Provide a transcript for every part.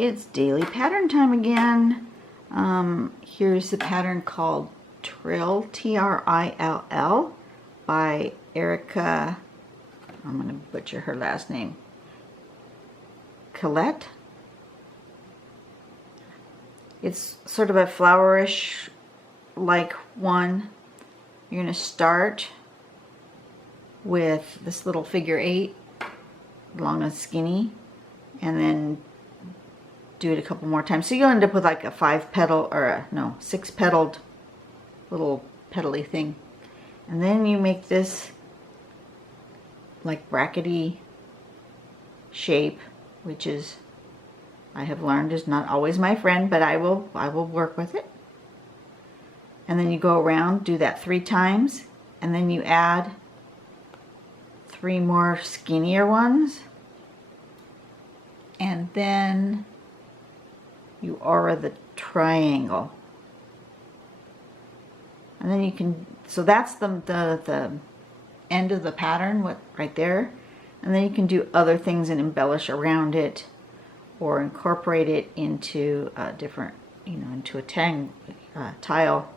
It's daily pattern time again. Here's the pattern called Trill, T-R-I-L-L, by Erica, I'm going to butcher her last name, Colette. It's sort of a flowerish like one. You're going to start with this little figure 8 long and skinny, and then do it a couple more times. So you'll end up with like a 5 petal, or a, no, 6 petaled little petally thing. And then you make this like brackety shape, which is, I have learned, is not always my friend, but I will work with it. And then you go around, do that 3 times, and then you add 3 more skinnier ones, and then you aura the triangle. And then you can, so that's the end of the pattern, what right there. And then you can do other things and embellish around it, or incorporate it into a different, you know, into a tile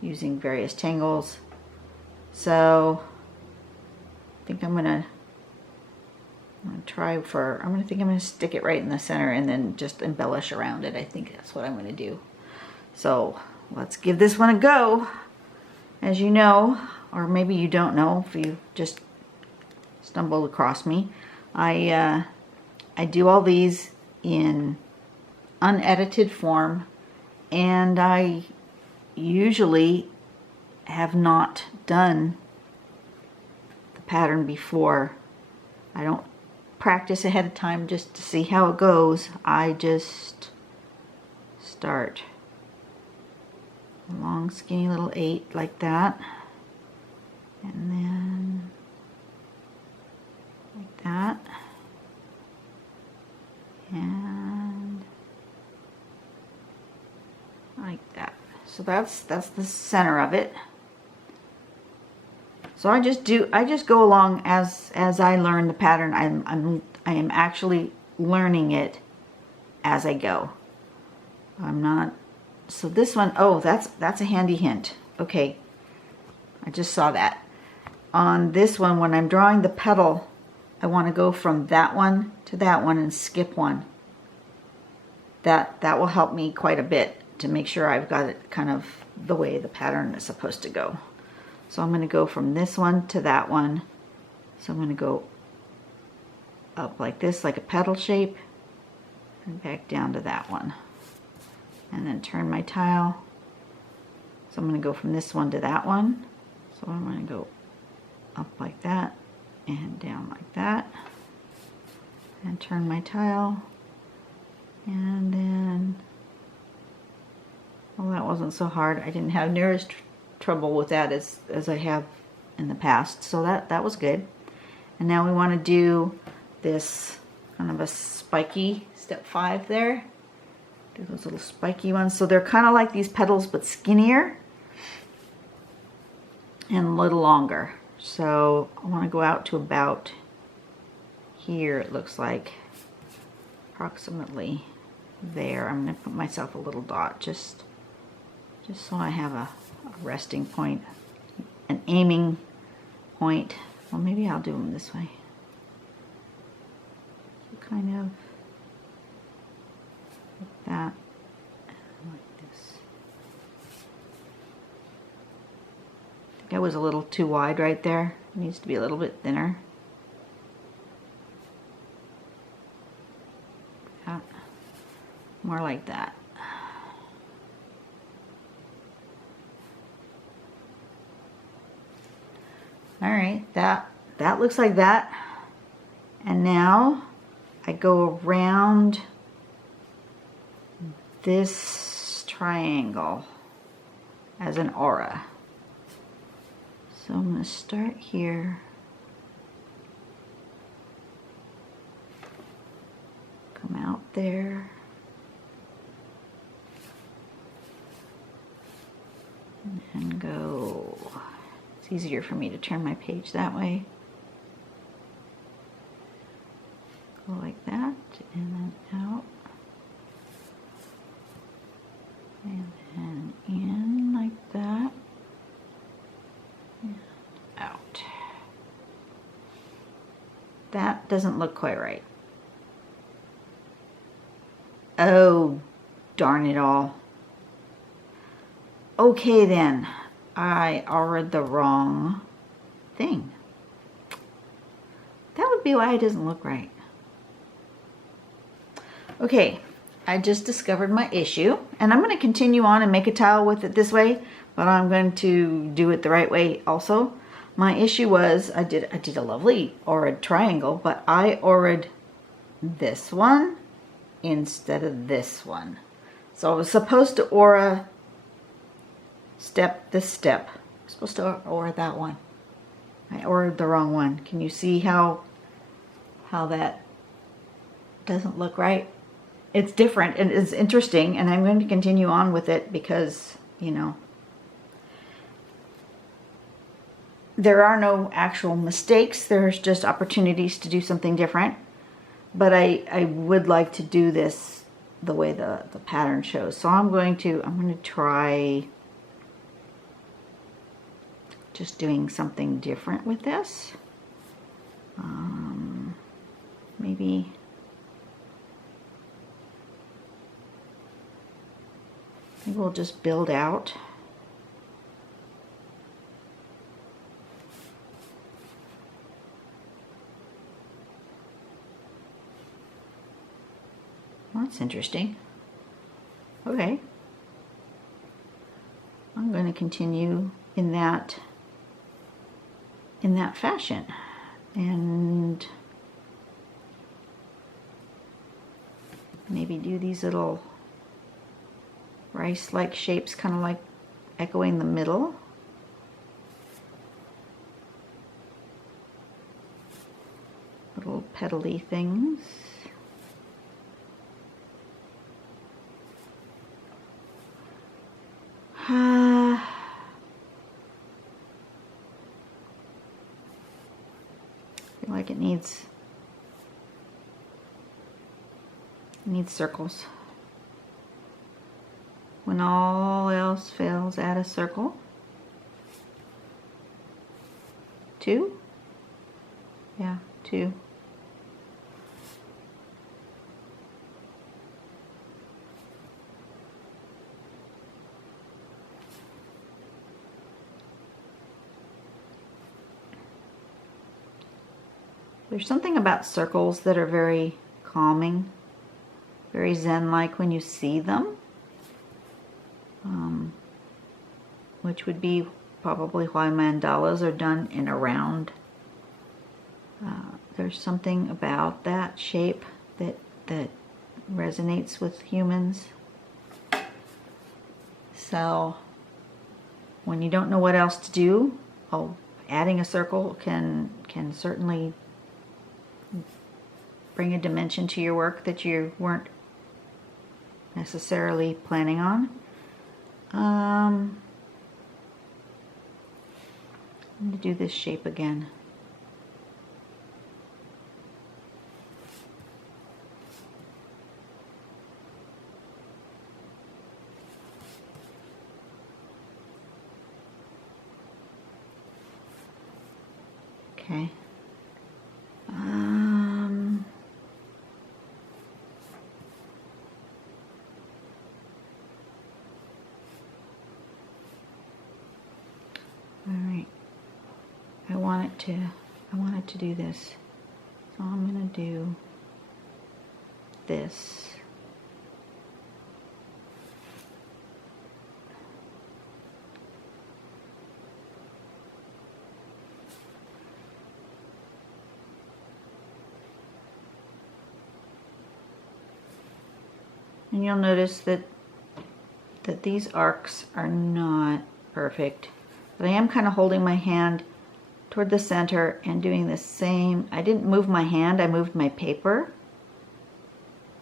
using various tangles. So I think I'm gonna stick it right in the center and then just embellish around it. I think that's what I'm gonna do. So let's give this one a go. As you know, or maybe you don't know if you just stumbled across me, I do all these in unedited form, and I usually have not done the pattern before. I don't practice ahead of time just to see how it goes. I just start a long skinny little 8 like that, and then like that, and like that. So that's the center of it. So I just go along as I learn the pattern. I am actually learning it as I go. I'm not. So this one, oh, that's a handy hint. Okay, I just saw that. On this one, when I'm drawing the petal, I want to go from that one to that one and skip one. That will help me quite a bit to make sure I've got it kind of the way the pattern is supposed to go. So I'm going to go from this one to that one. So I'm going to go up like this, like a petal shape, and back down to that one. And then turn my tile. So I'm going to go from this one to that one. So I'm going to go up like that and down like that, and turn my tile, and then, well, that wasn't so hard. I didn't have near as trouble with that as I have in the past, so that was good. And now we want to do this kind of a spiky step 5 there. Do those little spiky ones. So they're kind of like these petals, but skinnier and a little longer. So I want to go out to about here, it looks like, approximately there. I'm going to put myself a little dot just so I have a resting point, an aiming point. Well, maybe I'll do them this way. So kind of like that, and like this. I think I was a little too wide right there. It needs to be a little bit thinner. Yeah. More like that. All right, that looks like that. And now I go around this triangle as an aura. So I'm going to start here, come out there, and go. It's easier for me to turn my page that way. Go like that, and then out. that doesn't look quite right. Oh, darn it all. Okay then, I ordered the wrong thing. That would be why it doesn't look right. Okay, I just discovered my issue, and I'm going to continue on and make a tile with it this way, but I'm going to do it the right way also. My issue was I did a lovely Orid triangle, but I Orid this one instead of this one. So I was supposed to Aura this step. I'm supposed to Aura that one. I ordered the wrong one. Can you see how that doesn't look right? It's different and it's interesting, and I'm going to continue on with it because, you know, there are no actual mistakes. There's just opportunities to do something different. But I would like to do this the way the pattern shows. So I'm going to try just doing something different with this. Maybe we'll just build out. Well, that's interesting. Okay. I'm going to continue in that fashion, and maybe do these little rice-like shapes, kind of like echoing the middle. Little petally things. I feel like it needs circles. When all else fails, add a circle. 2? Yeah, 2. There's something about circles that are very calming, very zen-like when you see them, which would be probably why mandalas are done in a round. There's something about that shape that resonates with humans. So when you don't know what else to do, adding a circle can certainly bring a dimension to your work that you weren't necessarily planning on. I'm going to do this shape again. Okay. I want it to do this. So I'm going to do this. And you'll notice that these arcs are not perfect. But I am kind of holding my hand toward the center and doing the same. I didn't move my hand, I moved my paper.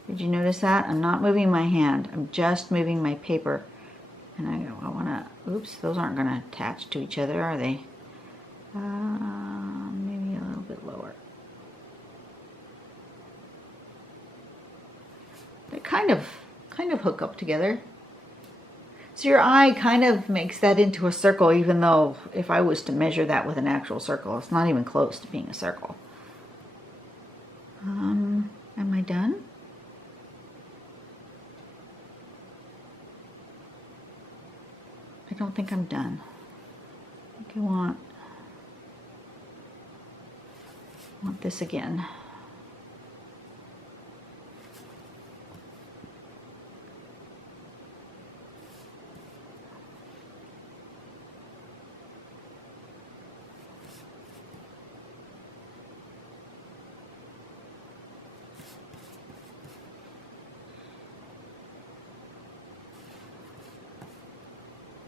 Did you notice that? I'm not moving my hand, I'm just moving my paper. And I want to, oops, those aren't going to attach to each other, are they? Maybe a little bit lower. They kind of hook up together. So your eye kind of makes that into a circle, even though if I was to measure that with an actual circle, it's not even close to being a circle. Am I done? I don't think I'm done. I think I want this again.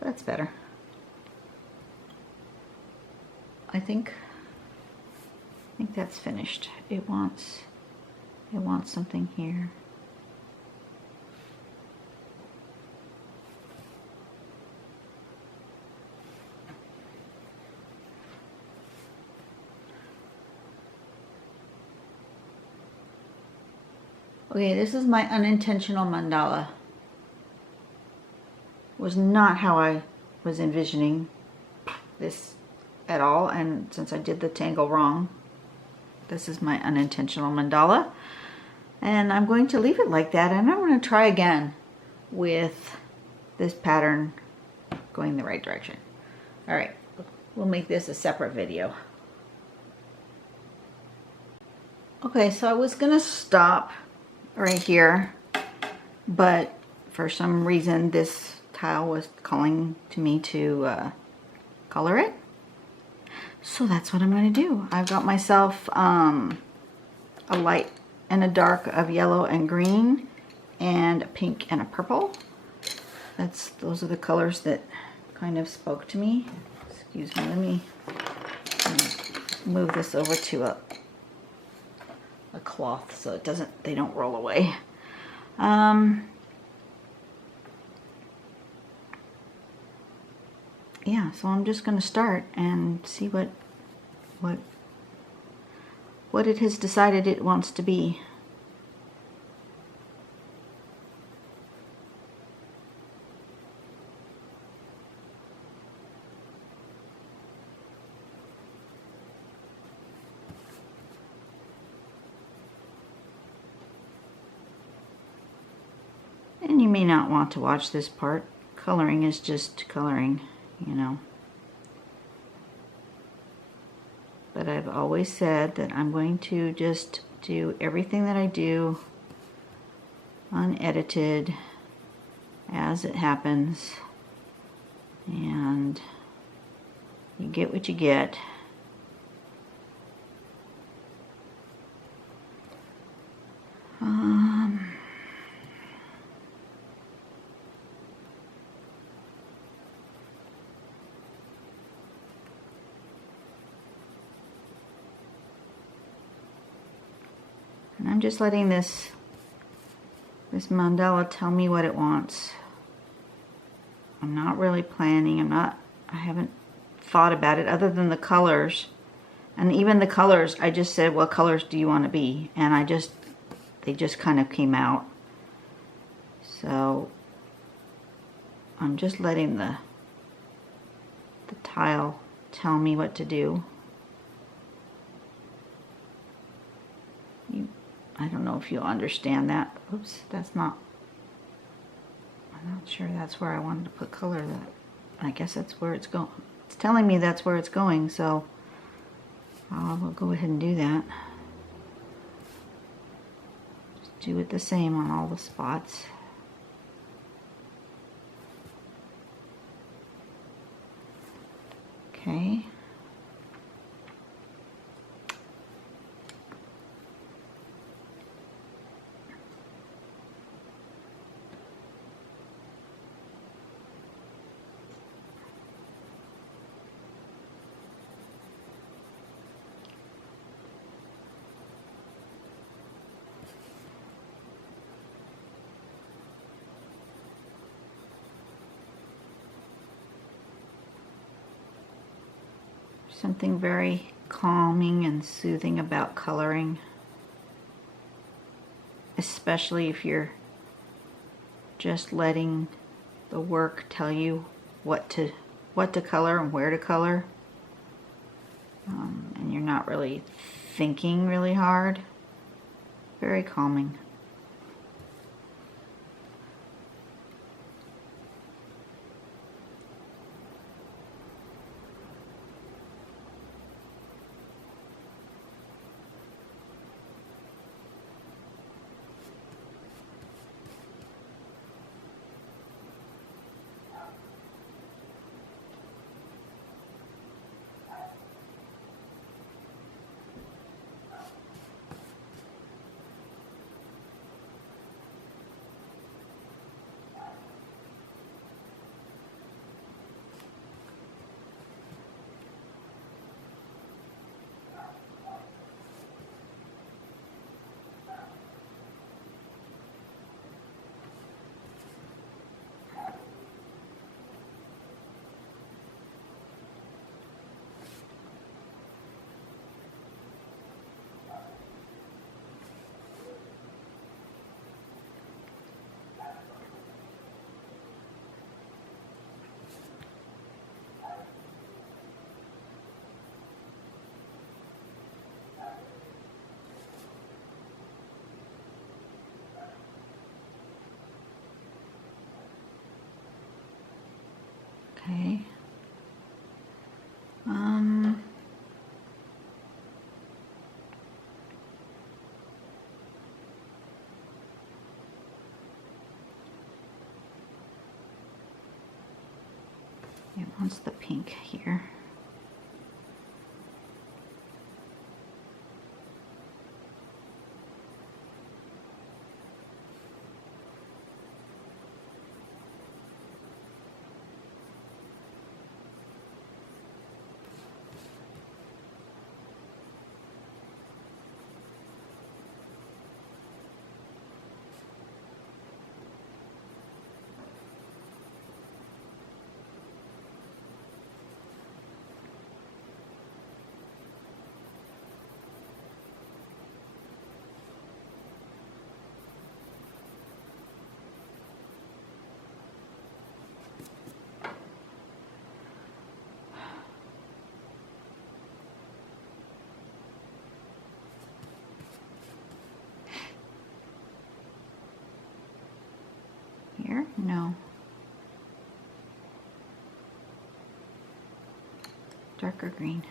That's better. I think that's finished. It wants something here. Okay, this is my unintentional mandala. Was not how I was envisioning this at all, and since I did the tangle wrong, this is my unintentional mandala, and I'm going to leave it like that, and I'm going to try again with this pattern going the right direction. All right, we'll make this a separate video. Okay, so I was going to stop right here, but for some reason this tile was calling to me to color it. So that's what I'm going to do. I've got myself a light and a dark of yellow and green, and a pink and a purple. Those are the colors that kind of spoke to me. Excuse me, let me move this over to a cloth so they don't roll away. Yeah, so I'm just going to start and see what it has decided it wants to be. And you may not want to watch this part. Coloring is just coloring, you know. But I've always said that I'm going to just do everything that I do unedited as it happens, and you get what you get. And I'm just letting this mandala tell me what it wants. I'm not really planning. I haven't thought about it other than the colors. And even the colors, I just said, what colors do you want to be? And they just kind of came out. So I'm just letting the tile tell me what to do. I don't know if you'll understand that. Oops, I'm not sure that's where I wanted to put color. I guess that's where it's going. It's telling me that's where it's going, so we'll go ahead and do that. Just do it the same on all the spots. Okay. Something very calming and soothing about coloring, especially if you're just letting the work tell you what to color and where to color, and you're not really thinking really hard. Very calming. Okay. It wants the pink here. Here? No. Darker green.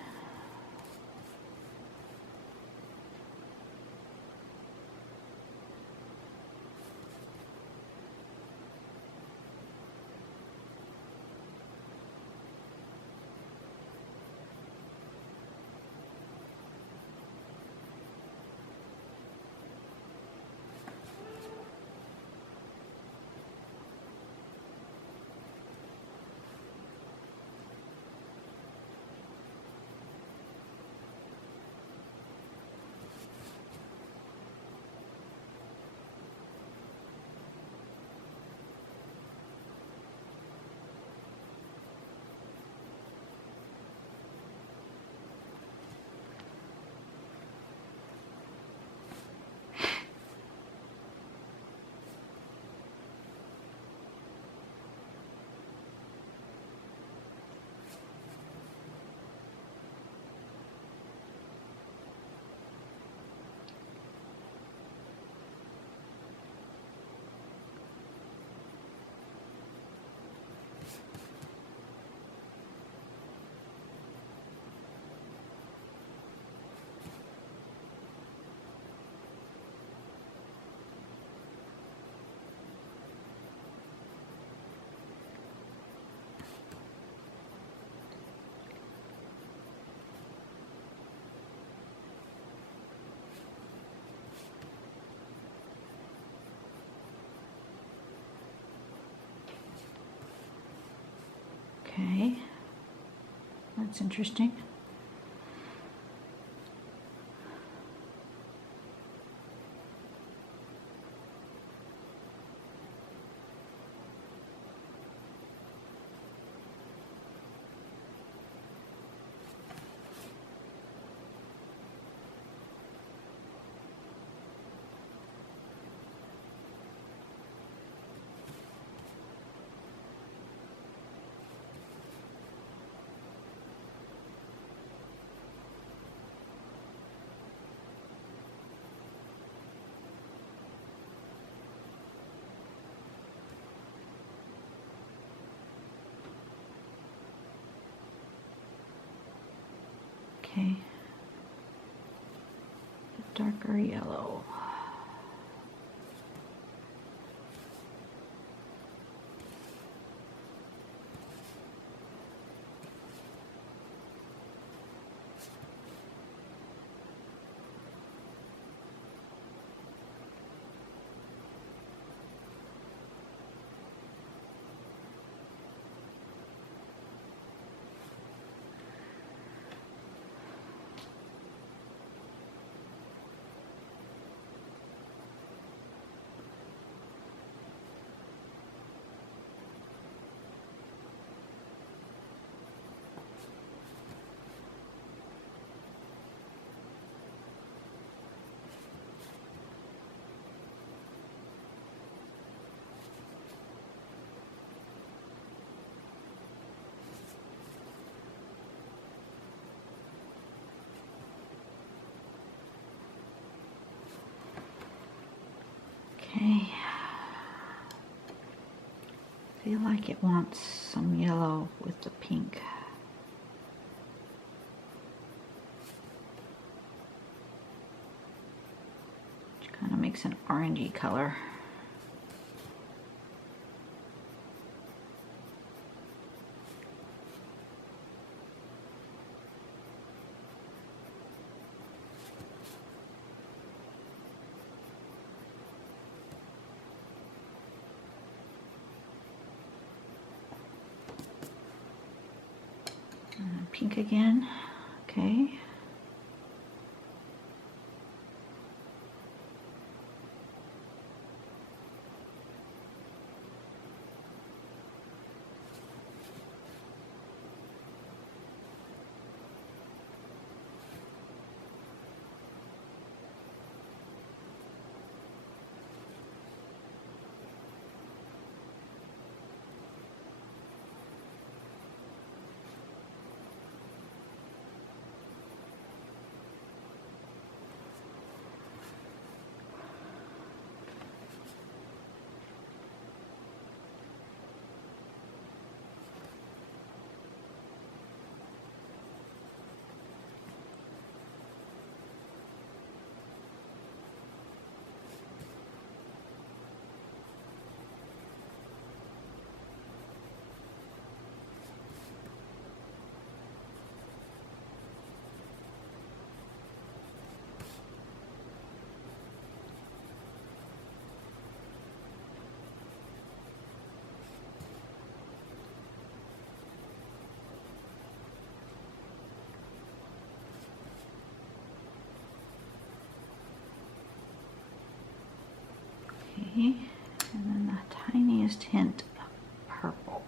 Okay, that's interesting. darker yellow. Okay. Feel like it wants some yellow with the pink. Which kind of makes an orangey color. Pink again, okay. Okay, and then the tiniest hint of purple.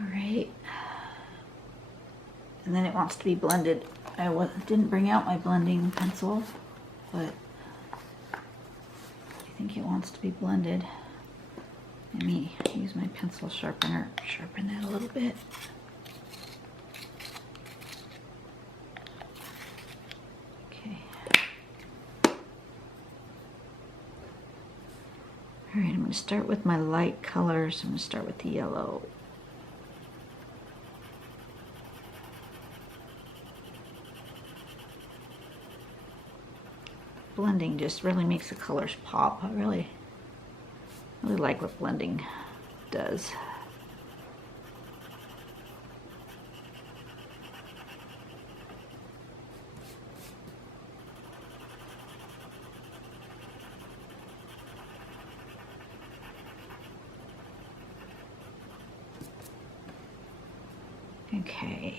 All right, and then it wants to be blended. I didn't bring out my blending pencil, but I think it wants to be blended. Let me use my pencil sharpener, sharpen that a little bit. Okay. All right, I'm going to start with my light colors. I'm going to start with the yellow. Blending just really makes the colors pop. I really like what blending does. Okay.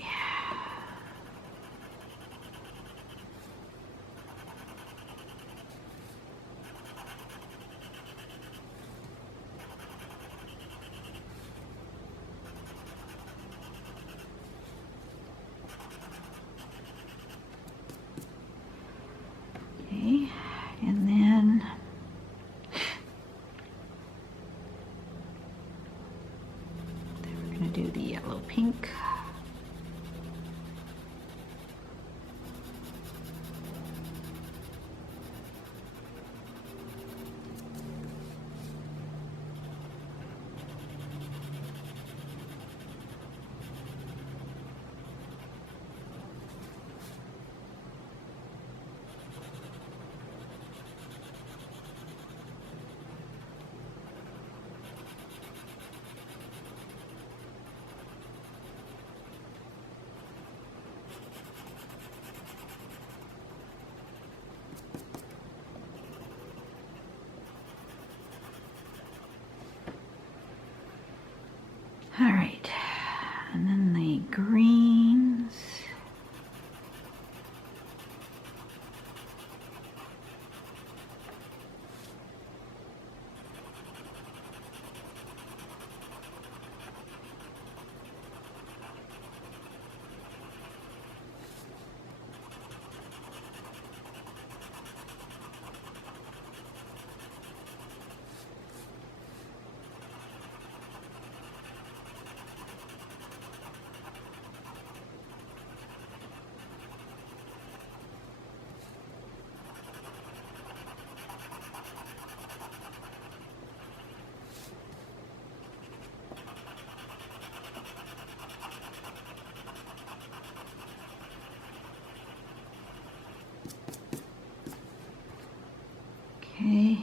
Okay.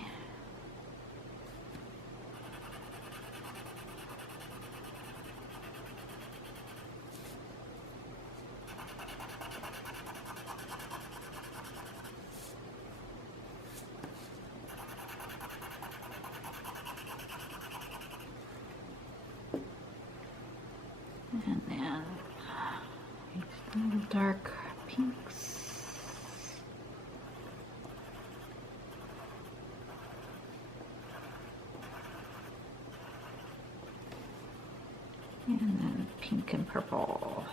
And then these little dark pinks. And then pink and purple.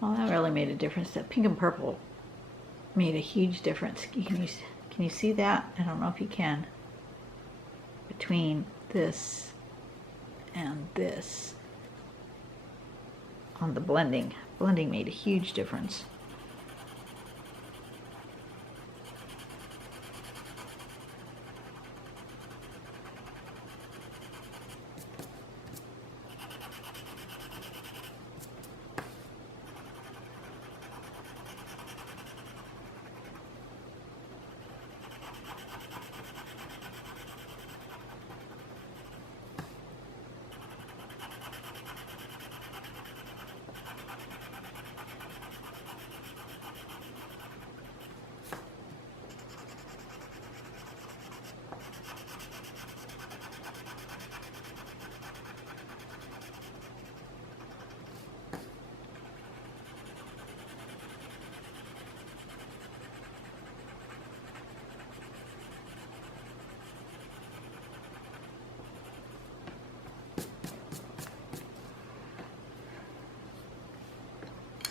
Well, that really made a difference. That pink and purple made a huge difference. Can you see that? I don't know if you can. Between this and this on the blending. Blending made a huge difference.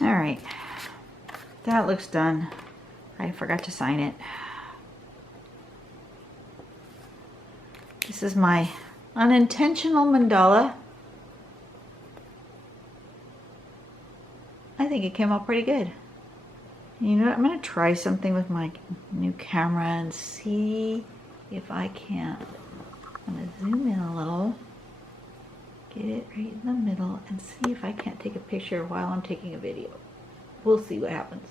All right, that looks done. I forgot to sign it. This is my unintentional mandala. I think it came out pretty good. You know what? I'm going to try something with my new camera and see if I can't. I'm going to zoom in a little. Get it right in the middle and see if I can't take a picture while I'm taking a video. We'll see what happens.